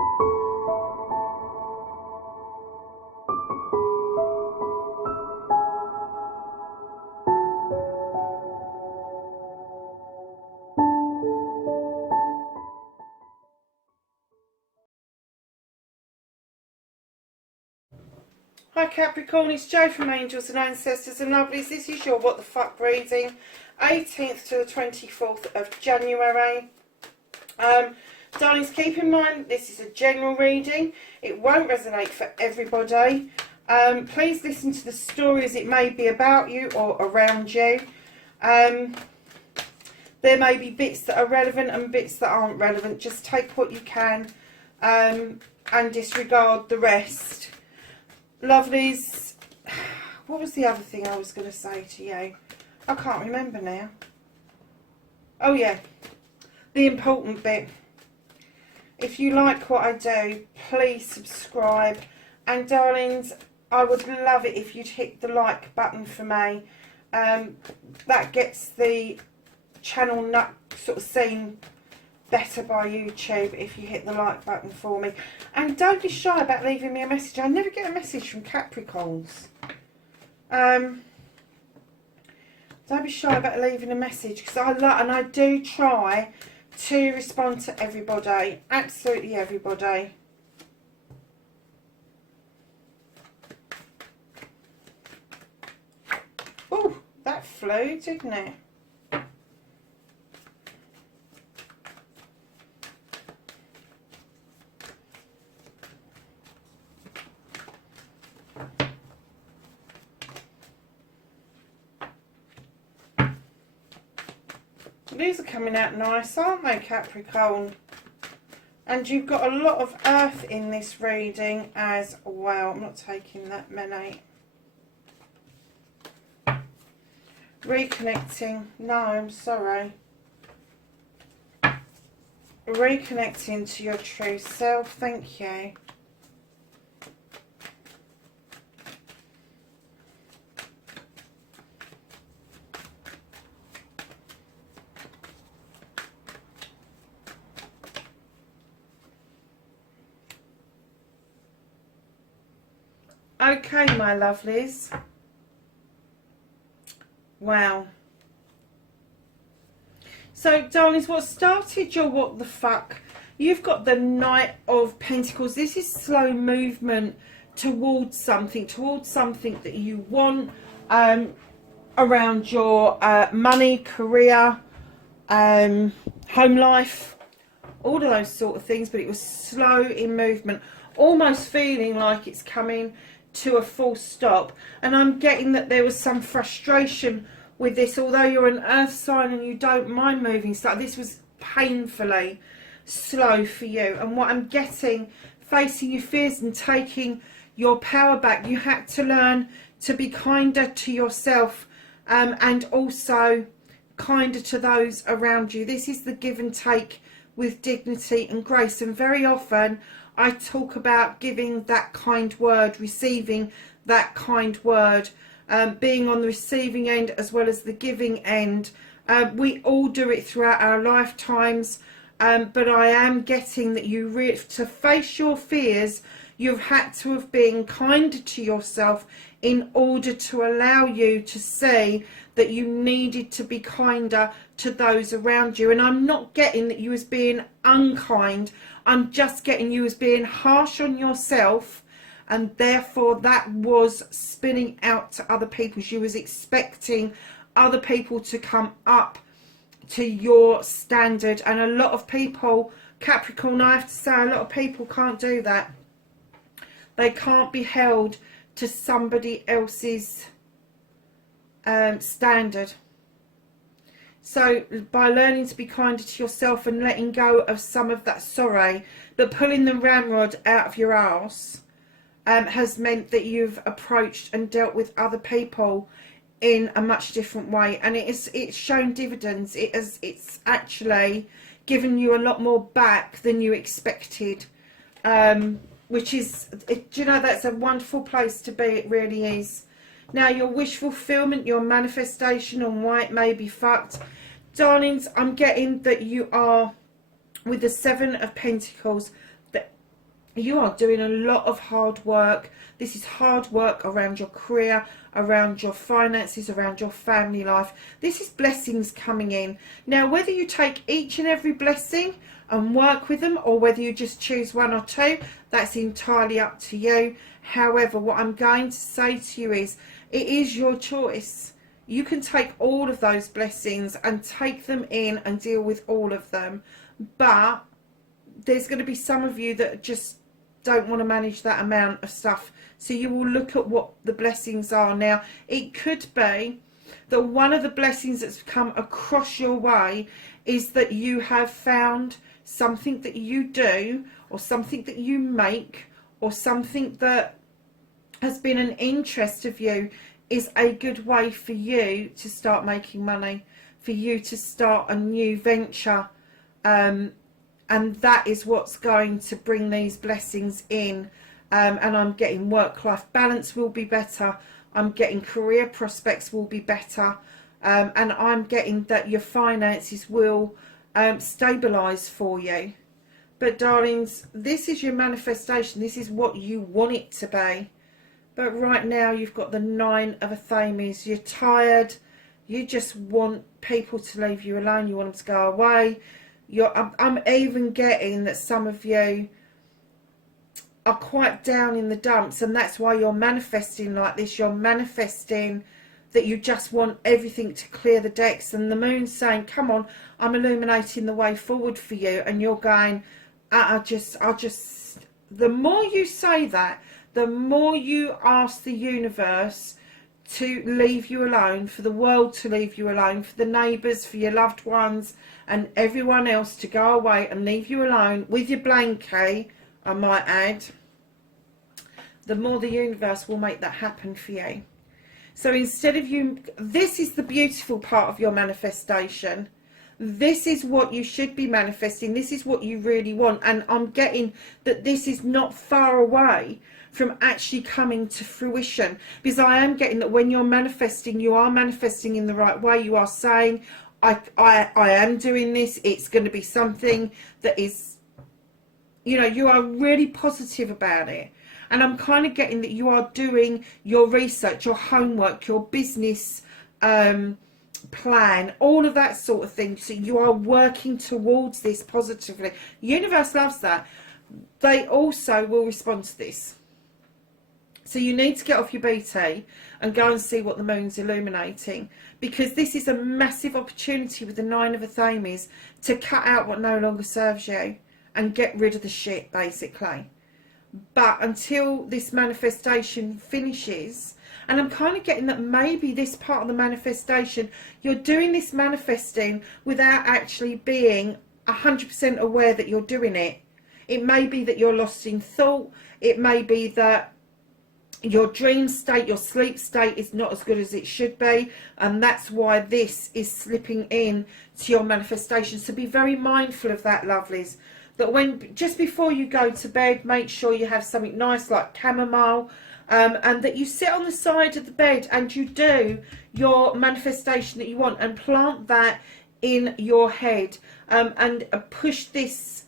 Hi Capricorn, it's Jo from Angels and Ancestors and Lovelies. This is your What the Fuck reading, 18th to the 24th of January. Darlings, keep in mind this is a general reading. It won't resonate for everybody. Please listen to the story as it may be about you or around you. There may be bits that are relevant and bits that aren't relevant. Just take what you can and disregard the rest. Lovelies, what was the other thing I was going to say to you? I can't remember now. Oh yeah, the important bit. If you like what I do, please subscribe. And darlings, I would love it if you'd hit the like button for me. That gets the channel sort of seen better by YouTube if you hit the like button for me. And don't be shy about leaving me a message. I never get a message from Capricorns. Don't be shy about leaving a message, because I do try to respond to everybody, absolutely everybody. Oh, that flew, didn't it? These are coming out nice, aren't they, Capricorn? And you've got a lot of earth in this reading as well. I'm not taking that many. Reconnecting. No, I'm sorry. Reconnecting to your true self. Thank you. Okay, my lovelies. Wow. So, darlings, what started your what the fuck? You've got the Knight of Pentacles. This is slow movement towards something that you want, around your money, career, home life, all of those sort of things. But it was slow in movement, almost feeling like it's coming to a full stop. And I'm getting that there was some frustration with this, although you're an earth sign and you don't mind moving stuff. This was painfully slow for you. And what I'm getting, facing your fears and taking your power back, you had to learn to be kinder to yourself, and also kinder to those around you. This is the give and take with dignity and grace. And very often I talk about giving that kind word, receiving that kind word, being on the receiving end as well as the giving end. We all do it throughout our lifetimes, but I am getting that to face your fears, you've had to have been kinder to yourself in order to allow you to see that you needed to be kinder to those around you. And I'm not getting that you as being unkind. I'm just getting you as being harsh on yourself, and therefore that was spinning out to other people. You was expecting other people to come up to your standard, and a lot of people, Capricorn, I have to say, a lot of people can't do that. They can't be held to somebody else's standard. So by learning to be kinder to yourself and letting go of some of that sorrow, but pulling the ramrod out of your arse, has meant that you've approached and dealt with other people in a much different way, and it's shown dividends. It's actually given you a lot more back than you expected, which is, do you know, that's a wonderful place to be. It really is. Now, your wish fulfillment, your manifestation on why it may be fucked, darlings, I'm getting that you are with the Seven of Pentacles, that You are doing a lot of hard work. This is hard work around your career, around your finances, around your family life. This is blessings coming in. Now, whether you take each and every blessing and work with them, or whether you just choose one or two, that's entirely up to you. However, what I'm going to say to you is, it is your choice. You can take all of those blessings and take them in and deal with all of them. But there's going to be some of you that just don't want to manage that amount of stuff. So you will look at what the blessings are. Now, it could be that one of the blessings that's come across your way is that you have found something that you do, or something that you make, or something that has been an interest of you, is a good way for you to start making money, for you to start a new venture. And that is what's going to bring these blessings in. And I'm getting work-life balance will be better. I'm getting career prospects will be better. And I'm getting that your finances will stabilise for you. But darlings, this is your manifestation. This is what you want it to be. But right now you've got the 9 of Athames. You're tired. You just want people to leave you alone. You want them to go away. I'm even getting that some of you are quite down in the dumps, and that's why you're manifesting like this. You're manifesting that you just want everything to clear the decks, and the moon's saying, come on, I'm illuminating the way forward for you. And you're going, the more you say that, the more you ask the universe to leave you alone, for the world to leave you alone, for the neighbours, for your loved ones and everyone else to go away and leave you alone with your blankie, I might add, the more the universe will make that happen for you. So instead of you, this is the beautiful part of your manifestation. This is what you should be manifesting. This is what you really want. And I'm getting that this is not far away from actually coming to fruition, because I am getting that when you're manifesting, you are manifesting in the right way. You are saying, I am doing this. It's going to be something that is, you know, you are really positive about it. And I'm kind of getting that you are doing your research, your homework, your business plan, all of that sort of thing. So you are working towards this positively. The universe loves that. They also will respond to this. So you need to get off your BT and go and see what the moon's illuminating, because this is a massive opportunity with the 9 of Athames to cut out what no longer serves you and get rid of the shit, basically. But until this manifestation finishes, and I'm kind of getting that maybe this part of the manifestation, you're doing this manifesting without actually being 100% aware that you're doing it. It may be that you're lost in thought. It may be that your dream state, your sleep state is not as good as it should be, and that's why this is slipping in to your manifestation. So be very mindful of that, lovelies, that when just before you go to bed, make sure you have something nice like chamomile, and that you sit on the side of the bed and you do your manifestation that you want, and plant that in your head, and push this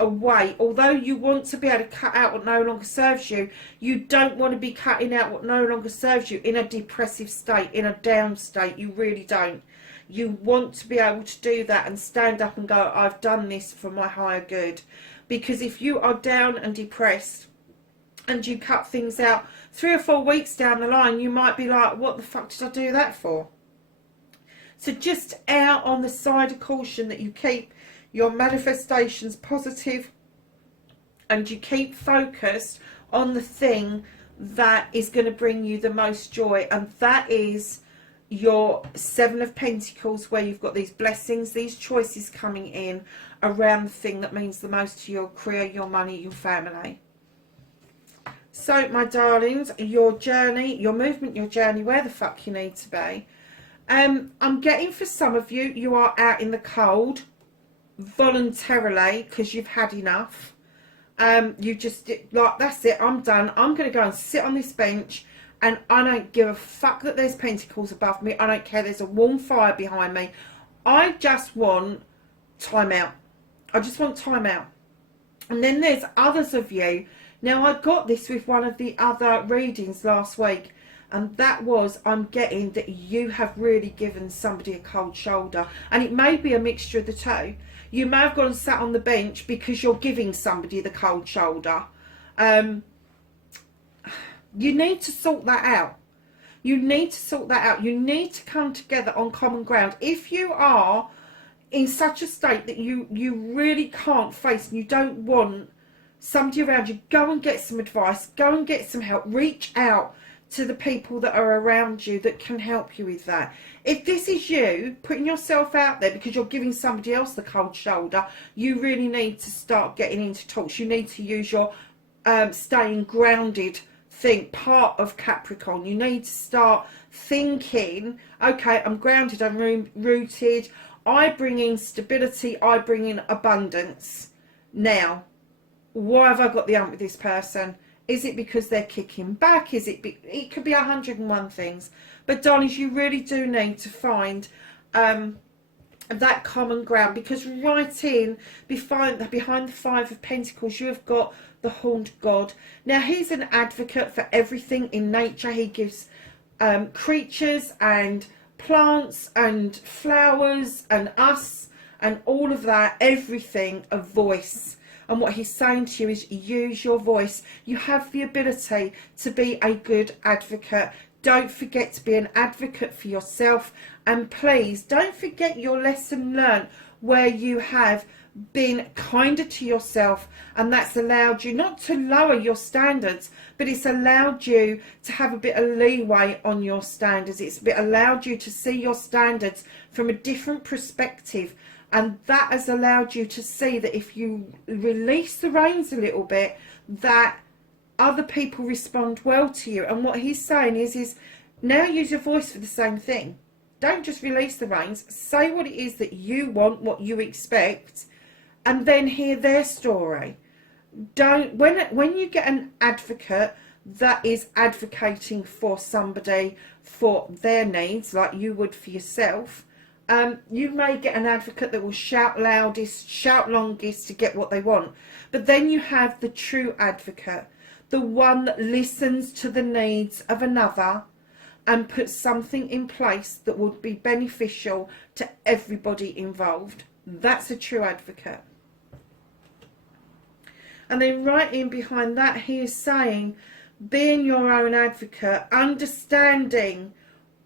away. Although you want to be able to cut out what no longer serves you, you don't want to be cutting out what no longer serves you in a depressive state, in a down state. You really don't. You want to be able to do that and stand up and go, I've done this for my higher good. Because if you are down and depressed and you cut things out 3 or 4 weeks down the line, you might be like, what the fuck did I do that for? So just err on the side of caution, that you keep your manifestations positive and you keep focused on the thing that is going to bring you the most joy, and that is your 7 of Pentacles, where you've got these blessings, these choices coming in around the thing that means the most to your career, your money, your family. So my darlings, your journey, your movement, your journey, where the fuck you need to be. I'm getting for some of you, you are out in the cold voluntarily because you've had enough. You just like, that's it, I'm done. I'm going to go and sit on this bench, and I don't give a fuck that there's pentacles above me. I don't care there's a warm fire behind me. I just want time out. I just want time out. And then there's others of you. Now, I got this with one of the other readings last week, and that was, I'm getting that you have really given somebody a cold shoulder. And it may be a mixture of the two. You may have gone and sat on the bench because you're giving somebody the cold shoulder. You need to sort that out. You need to sort that out. You need to come together on common ground. If you are in such a state that you really can't face and you don't want somebody around you, go and get some advice, go and get some help, reach out to the people that are around you that can help you with that. If this is you putting yourself out there because you're giving somebody else the cold shoulder, you really need to start getting into talks. You need to use your staying grounded part of Capricorn. You need to start thinking, okay, I'm grounded, I'm rooted, I bring in stability, I bring in abundance. Now, why have I got the ump with this person? Is it because they're kicking back? Is it it could be 101 things. But darlings, you really do need to find that common ground, because right in behind the Five of Pentacles, you have got the Horned God. Now, he's an advocate for everything in nature. He gives creatures and plants and flowers and us and all of that, everything, a voice. And what he's saying to you is, use your voice. You have the ability to be a good advocate. Don't forget to be an advocate for yourself. And please don't forget your lesson learned, where you have been kinder to yourself, and that's allowed you not to lower your standards, but it's allowed you to have a bit of leeway on your standards. It's allowed you to see your standards from a different perspective, and that has allowed you to see that if you release the reins a little bit, that other people respond well to you. And what he's saying is now use your voice for the same thing. Don't just release the reins. Say what it is that you want, what you expect, and then hear their story. Don't, when you get an advocate that is advocating for somebody for their needs, like you would for yourself, you may get an advocate that will shout loudest, shout longest to get what they want. But then you have the true advocate, the one that listens to the needs of another and puts something in place that would be beneficial to everybody involved. That's a true advocate. And then right in behind that, he is saying, being your own advocate, understanding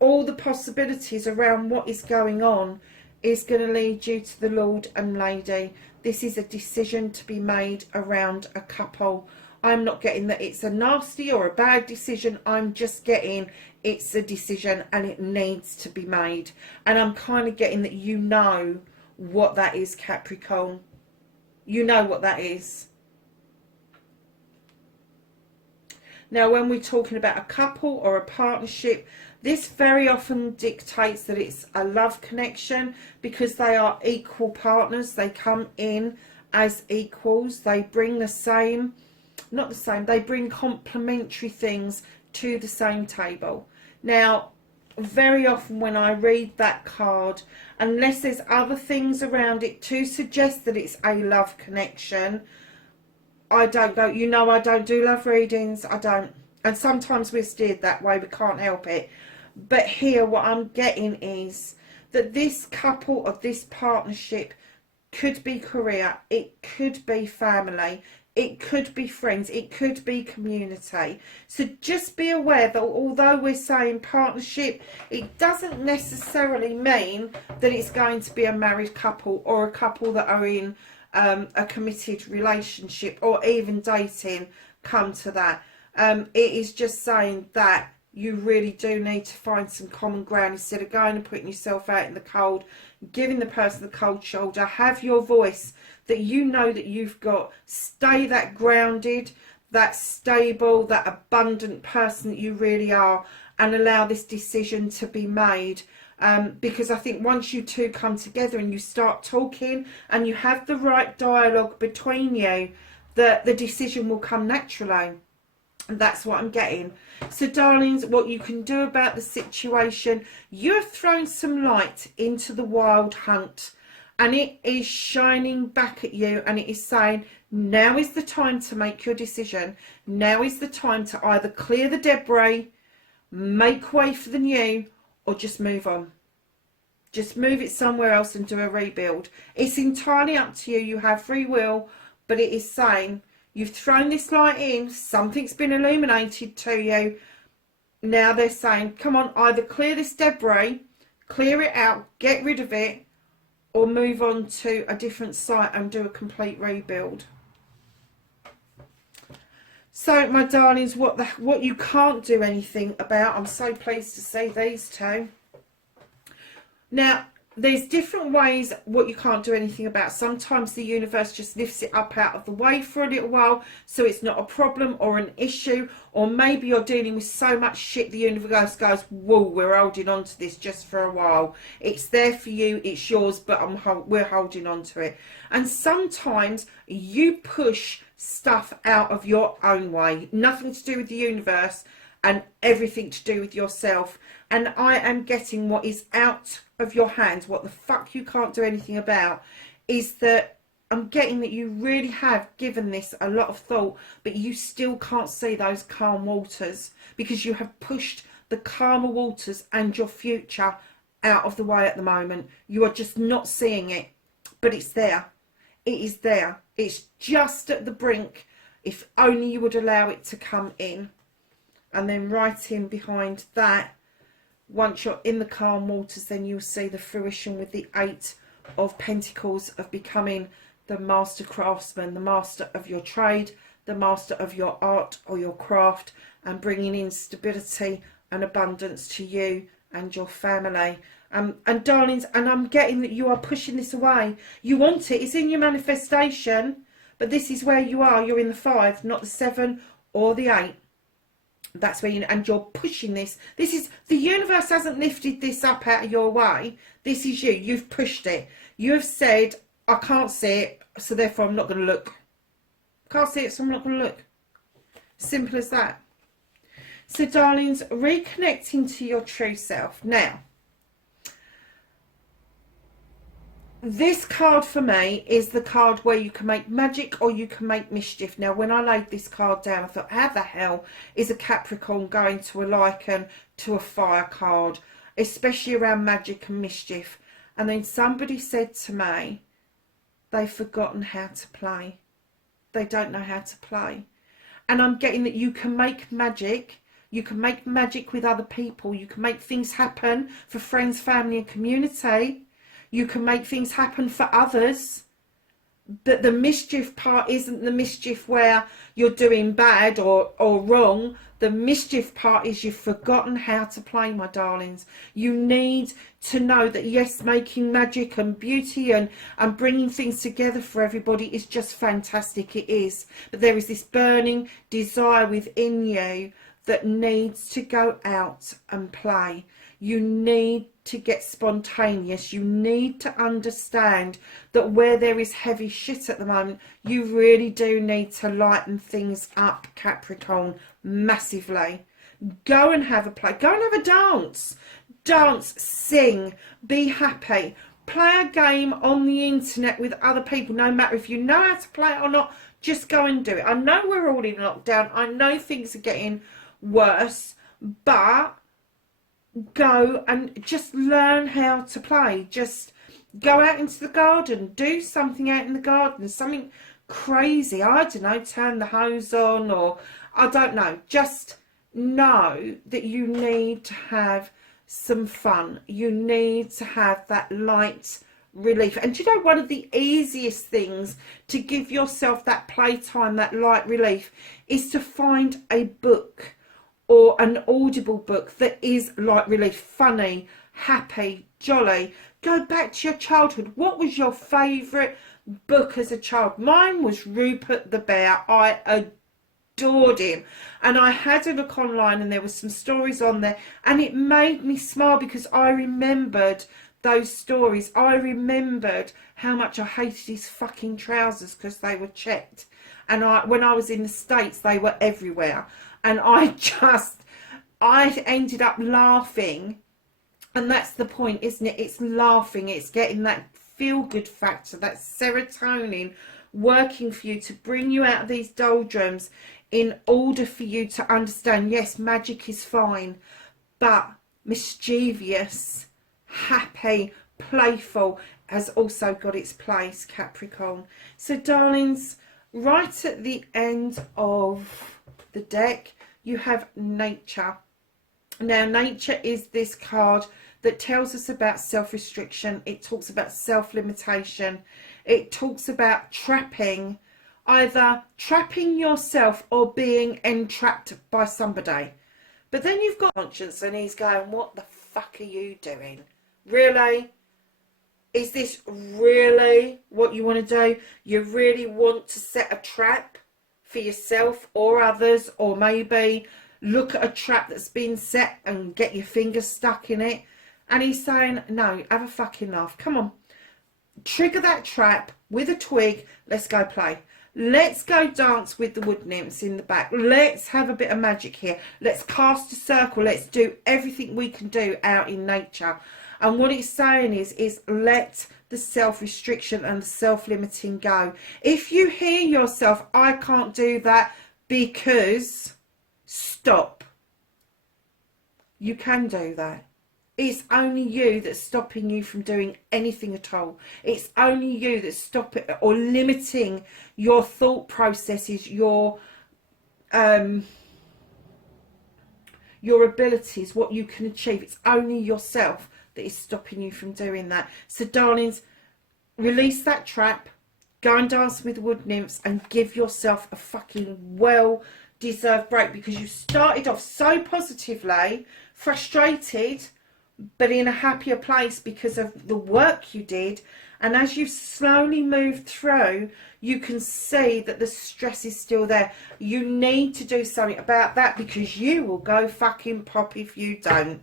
all the possibilities around what is going on, is going to lead you to the Lord and Lady. This is a decision to be made around a couple. I'm not getting that it's a nasty or a bad decision. I'm just getting it's a decision and it needs to be made. And I'm kind of getting that you know what that is, Capricorn. You know what that is. Now, when we're talking about a couple or a partnership, this very often dictates that it's a love connection, because they are equal partners. They come in as equals. They bring the same, not the same, they bring complementary things to the same table. Now, very often when I read that card, unless there's other things around it to suggest that it's a love connection, I don't go, you know, I don't do love readings, I don't. And sometimes we're steered that way, we can't help it. But here what I'm getting is that this couple or this partnership could be career, it could be family, it could be friends, it could be community. So just be aware that although we're saying partnership, it doesn't necessarily mean that it's going to be a married couple or a couple that are in a committed relationship or even dating, come to that. It is just saying that you really do need to find some common ground instead of going and putting yourself out in the cold, giving the person the cold shoulder. Have your voice that you know that you've got. Stay that grounded, that stable, that abundant person that you really are, and allow this decision to be made. Because I think once you two come together and you start talking and you have the right dialogue between you, the decision will come naturally. And that's what I'm getting. So darlings, what you can do about the situation, you have thrown some light into the wild hunt, and it is shining back at you, and it is saying Now is the time to make your decision. Now is the time to either clear the debris, make way for the new, or just move on. Just move it somewhere else and do a rebuild. It's entirely up to you. You have free will, but it is saying you've thrown this light in, something's been illuminated to you. Now they're saying, come on, either clear this debris, clear it out, get rid of it, or move on to a different site and do a complete rebuild. So, my darlings, what you can't do anything about, I'm so pleased to see these two. Now, there's different ways what you can't do anything about. Sometimes the universe just lifts it up out of the way for a little while, so it's not a problem or an issue. Or maybe you're dealing with so much shit the universe goes, whoa, we're holding on to this just for a while. It's there for you, it's yours, but we're holding on to it. And sometimes you push stuff out of your own way. Nothing to do with the universe and everything to do with yourself. And I am getting what is out of your hands, what the fuck you can't do anything about, is that I'm getting that you really have given this a lot of thought, but you still can't see those calm waters because you have pushed the calmer waters and your future out of the way at the moment. You are just not seeing it, but it's there. It is there. It's just at the brink. If only you would allow it to come in. And then right in behind that, once you're in the calm waters, then you'll see the fruition with the 8 of Pentacles of becoming the master craftsman, the master of your trade, the master of your art or your craft, and bringing in stability and abundance to you and your family. And darlings, and I'm getting that you are pushing this away. You want it, it's in your manifestation, but this is where you are. You're in the 5, not the 7 or the 8. That's where and you're pushing this. This is, the universe hasn't lifted this up out of your way. This is you. You've pushed it. You have said, I can't see it, so therefore I'm not going to look. Can't see it, so I'm not going to look. Simple as that. So, darlings, reconnecting to your true self. Now, this card for me is the card where you can make magic or you can make mischief. Now, when I laid this card down, I thought, how the hell is a Capricorn going to liken to a fire card, especially around magic and mischief? And then somebody said to me, they've forgotten how to play. They don't know how to play. And I'm getting that you can make magic. You can make magic with other people. You can make things happen for friends, family and community. You can make things happen for others, but the mischief part isn't the mischief where you're doing bad or wrong. The mischief part is you've forgotten how to play, my darlings. You need to know that, yes, making magic and beauty and bringing things together for everybody is just fantastic. It is. But there is this burning desire within you that needs to go out and play. You need to get spontaneous. You need to understand that where there is heavy shit at the moment, you really do need to lighten things up, Capricorn, massively. Go and have a play. Go and have a dance. Dance, sing, be happy. Play a game on the internet with other people, no matter if you know how to play it or not. Just go and do it. I know we're all in lockdown. I know things are getting worse, but go and just learn how to play. Just go out into the garden, do something out in the garden, something crazy. I don't know, turn the hose on, or I don't know. Just know that you need to have some fun. You need to have that light relief. And you know, one of the easiest things to give yourself that playtime, that light relief, is to find a book or an audible book that is light relief, funny, happy, jolly. Go back to your childhood. What was your favourite book as a child? Mine was Rupert the Bear. I adored him. And I had a look online and there were some stories on there. And it made me smile because I remembered those stories. I remembered how much I hated his fucking trousers because they were checked. And when I was in the States, they were everywhere. And I ended up laughing. And that's the point, isn't it? It's laughing. It's getting that feel-good factor, that serotonin working for you to bring you out of these doldrums in order for you to understand, yes, magic is fine, but mischievous, happy, playful has also got its place, Capricorn. So, darlings, right at the end of the deck, you have nature. Now, nature is this card that tells us about self-restriction. It talks about self-limitation. It talks about trapping, either trapping yourself or being entrapped by somebody. But then you've got conscience, and he's going, what the fuck are you doing? Really? Is this really what you want to do? You really want to set a trap for yourself or others, or maybe look at a trap that's been set and get your fingers stuck in it? And he's saying, no, have a fucking laugh. Come on. Trigger that trap with a twig. Let's go play. Let's go dance with the wood nymphs in the back. Let's have a bit of magic here. Let's cast a circle. Let's do everything we can do out in nature. And what it's saying is let the self-restriction and the self-limiting go. If you hear yourself, I can't do that because, stop. You can do that. It's only you that's stopping you from doing anything at all. It's only you that's stopping or limiting your thought processes, your abilities, what you can achieve. It's only yourself that is stopping you from doing that. So, darlings, release that trap, go and dance with the wood nymphs, and give yourself a fucking well-deserved break, because you started off so positively, frustrated, but in a happier place because of the work you did. And as you slowly move through, you can see that the stress is still there. You need to do something about that, because you will go fucking pop if you don't.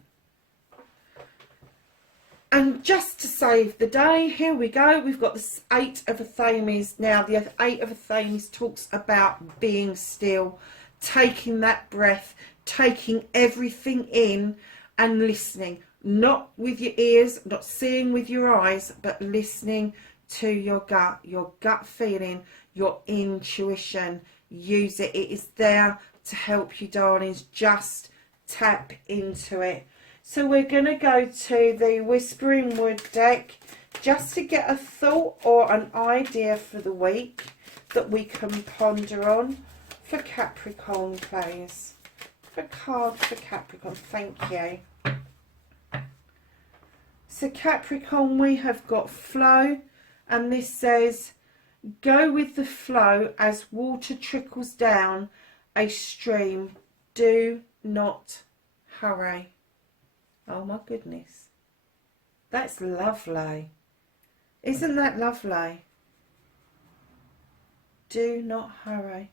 And just to save the day, here we go. We've got the Eight of Athames. Now, the Eight of Athames talks about being still, taking that breath, taking everything in and listening. Not with your ears, not seeing with your eyes, but listening to your gut feeling, your intuition. Use it. It is there to help you, darlings. Just tap into it. So we're going to go to the Whispering Wood deck just to get a thought or an idea for the week that we can ponder on for Capricorn, please. A card for Capricorn. Thank you. So Capricorn, we have got flow, and this says, go with the flow as water trickles down a stream. Do not hurry. Oh my goodness. That's lovely. Isn't that lovely? Do not hurry.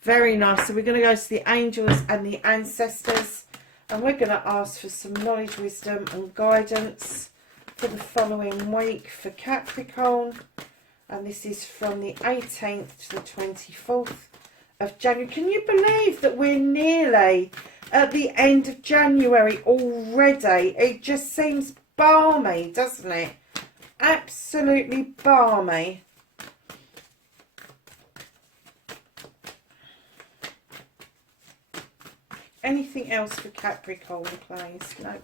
Very nice. So we're going to go to the angels and the ancestors, and we're going to ask for some knowledge, wisdom and guidance for the following week for Capricorn. And this is from the 18th to the 24th of January. Can you believe that we're nearly at the end of January already? It just seems balmy, doesn't it? Absolutely balmy. Anything else for Capricorn, please? No.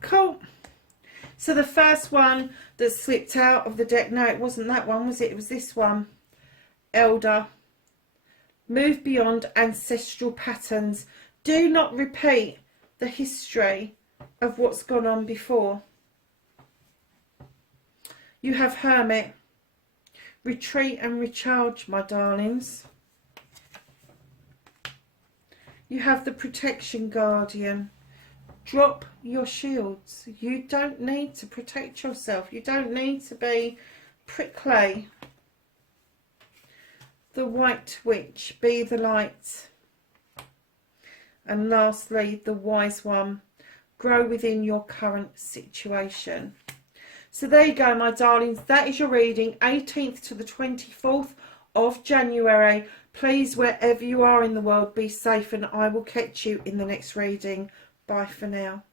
Cool. So the first one that slipped out of the deck, no, it wasn't that one, was it? It was this one. Elder. Move beyond ancestral patterns. Do not repeat the history of what's gone on before. You have Hermit. Retreat and recharge, my darlings. You have the Protection Guardian. Drop your shields. You don't need to protect yourself. You don't need to be prickly. The White Witch. Be the light. And lastly, the Wise One. Grow within your current situation. So there you go, my darlings. That is your reading, 18th to the 24th of January. Please, wherever you are in the world, be safe, and I will catch you in the next reading. Bye for now.